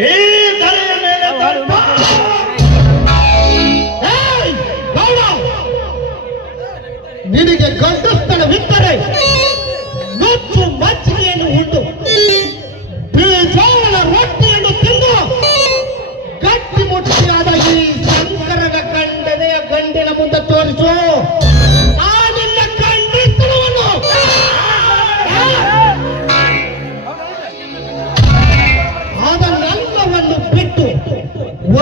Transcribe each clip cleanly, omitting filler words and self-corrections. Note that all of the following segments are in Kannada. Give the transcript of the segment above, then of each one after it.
ಈ ತಲೆಯ ಮೇಲೆ ನಿನಗೆ ಗಂಡಸ್ತನವಿದ್ದರೆ ನುಚ್ಚು ಮಜ್ಜಿಗೆಯನ್ನು ಉಂಟು ಜೋಳದ ರೊಟ್ಟಿಯನ್ನು ತಿಂದು ಗಟ್ಟಿ ಮುಟ್ಟಿಯಾದ ಈ ಶಂಕರನ ಗಂಡನೆಯ ಗಂಡಿನ ಮುಂದೆ ತೋರಿಸು ನಿನ್ನ ಗಂಡಸ್ತನವನ್ನು. ಅದನ್ನೆಲ್ಲವನ್ನು ಬಿಟ್ಟು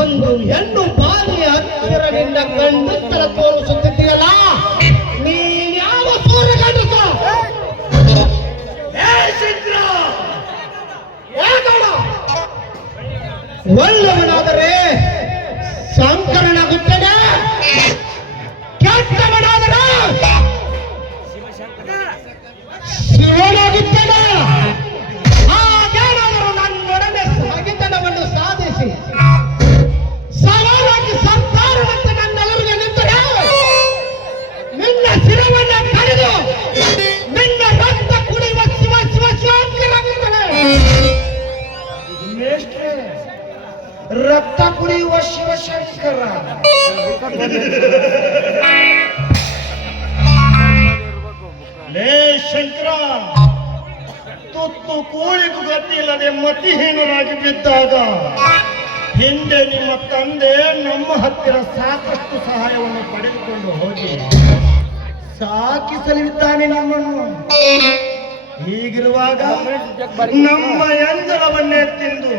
ಒಂದು ಹೆಣ್ಣು ಬಾಲಿಯ ಹತ್ತಿರ ನಿನ್ನ ಗಂಡಸ್ತರ ತೋರಿಸುತ್ತಿದೆಯಲ್ಲ, ನೀನ್ ಯಾವ ಸೂರ್ಯ ಗಂಡಸ? ಒಳ್ಳೆಯವನಾದರೆ ಶಂಕರನಾಗುತ್ತೇನೆ, ಕೆಟ್ಟವನಾದರೆ ಶಿವನಾಗುತ್ತೇನೆ. ಹಾಗೇನಾದರೂ ನನ್ನೊಡನೆ ಸಹಿತನವನ್ನು ಸಾಧಿಸಿ ಸವಾಲಾಗಿ ಸಂಸಾರದಂತೆ ನನ್ನೆಲ್ಲರಿಗೆ ನಿಂತರೆ ನಿನ್ನ ಶಿರವನ್ನ ಕಡಿದು ನಿನ್ನ ರಕ್ತ ಕುಡಿಯುವ ಶಿವ ಶಿವ ಶಿವರಾಗುತ್ತಾನೆ. ರಕ್ತ ಕುಡಿಯುವ ಶಿವಶಂಕರ. ಲೇ ಶಂಕರ, ತುತ್ತು ಕೂಳಿಗೂ ಗತಿಯಿಲ್ಲದೆ ಮತಿಹೀನರಾಗಿ ಬಿದ್ದಾಗ ಹಿಂದೆ ನಿಮ್ಮ ತಂದೆ ನಮ್ಮ ಹತ್ತಿರ ಸಾಕಷ್ಟು ಸಹಾಯವನ್ನು ಪಡೆದುಕೊಂಡು ಹೋಗಿ ಸಾಕಿಸಲಿದ್ದಾನೆ ನಮ್ಮನ್ನು. ಹೀಗಿರುವಾಗ ನಮ್ಮ ಎಂಜಲವನ್ನೇ ತಿಂದು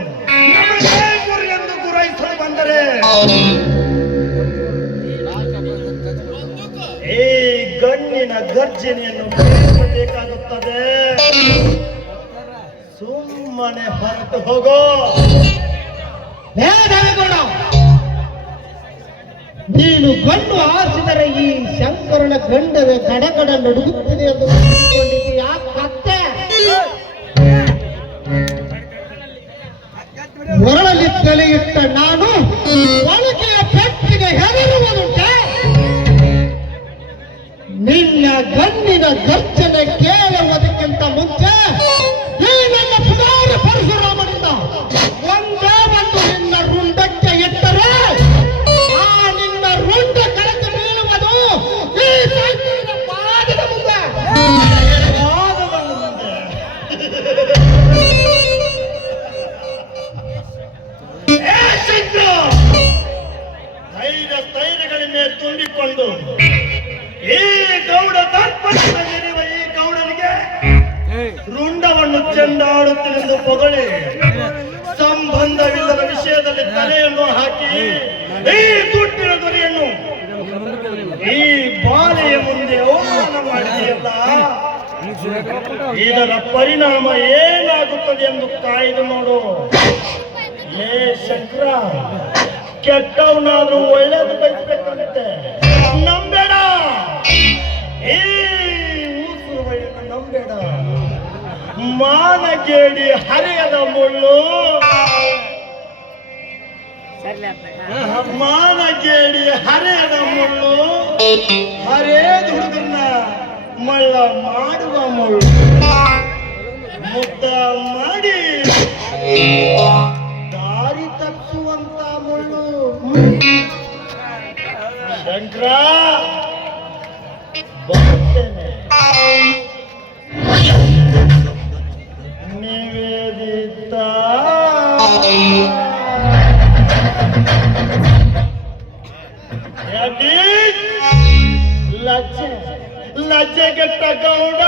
ನಮಗೆ ಗುರಿಯೆಂದು ಗುರೈಸಲು ಬಂದರೆ ಈ ಗಣ್ಣಿನ ಗರ್ಜನೆಯನ್ನು ಕೇಳಬೇಕಾಗುತ್ತದೆ. ಸುಮ್ಮನೆ ಹೊರಟು ಹೋಗೋ. ನೀನು ಗಂಡು ಆರಿಸಿದರೆ ಈ ಶಂಕರನ ಗಂಡವೇ ಗಡಗಡ ನಡುಗುತ್ತಿದೆ ಎಂದು ಅಂದುಕೊಂಡಿದ್ದೀಯಾ ಕತ್ತೆ? ಒರಳಲ್ಲಿ ತಲೆಯಿಟ್ಟ ನಾನು ಒಳಗೆಯ ಪೆಟ್ಟಿಗೆ ಹೆದರುವುದುಂಟೆ? ನಿನ್ನ ಗಣ್ಣಿನ ಗರ್ಜನೆ ಕೇಳುವುದಕ್ಕಿಂತ ಮುಂಚೆ ಈ ನನ್ನ ಪುದಾರ ಪರಶುರಾಮನಿಂದ ಒಂದೇ ಒಂದು ನಿನ್ನ ರುಂಡಕ್ಕೆ ಇಟ್ಟರೆ ಆ ನಿನ್ನ ರುಂಡ ಕಳೆದು ಬೀಳುವುದು ಈ ಶಂಕರನ ಪಾದದ ಮುಂದೆ. ಸ್ಥೈರ್ಯಗಳನ್ನೇ ತುಂಬಿಕೊಂಡು ಈ ಗೌಡ ದರ್ಪಣದಲ್ಲಿರುವ ಈ ಗೌಡನಿಗೆ ರುಂಡವನ್ನು ಚೆಂಡಾಡುತ್ತಿರೆಂದು ಹೊಗಳಿ ಸಂಬಂಧವಿಲ್ಲದ ವಿಷಯದಲ್ಲಿ ತಲೆಯನ್ನು ಹಾಕಿ ಈ ದುಡ್ಡಿನ ದೊರೆಯನ್ನು ಈ ಬಾಲೆಯ ಮುಂದೆ ಅವಮಾನ ಮಾಡಿದೆಯಲ್ಲ, ಇದರ ಪರಿಣಾಮ ಏನಾಗುತ್ತದೆ ಎಂದು ಕಾಯ್ದು ನೋಡು. ಲೇ ಶಂಕರ, ಕೆಟ್ಟವನಾದ್ರೂ ಒಳ್ಳೇದು ಬಯಸಬೇಕಾಗುತ್ತೆ. ನಂಬೇಡ, ಈ ಊಸುರುವನ್ನು ನಂಬೇಡ. ಮಾನಗೇಡಿ ಹರಿಯದ ಮುಳ್ಳು, ಮಾನಗೇಡಿ ಹರಿಯದ ಮುಳ್ಳು, ಹರೇದ ಹುಡುಗನ್ನ ಮಳ್ಳ ಮಾಡುವ ಮುಳ್ಳು. ಮುದ್ದ ಮಾಡಿ ದಾರಿ ತಪ್ಪಿಸುವಂತ ಮುಳ್ಳು. ಶಂಕರ, ಬರ್ತೇನೆ. ನಿವೇದಿತ ಲಜ್ಜೆ ಲಜ್ಜೆಗೆಟ್ಟ ಗೌಡ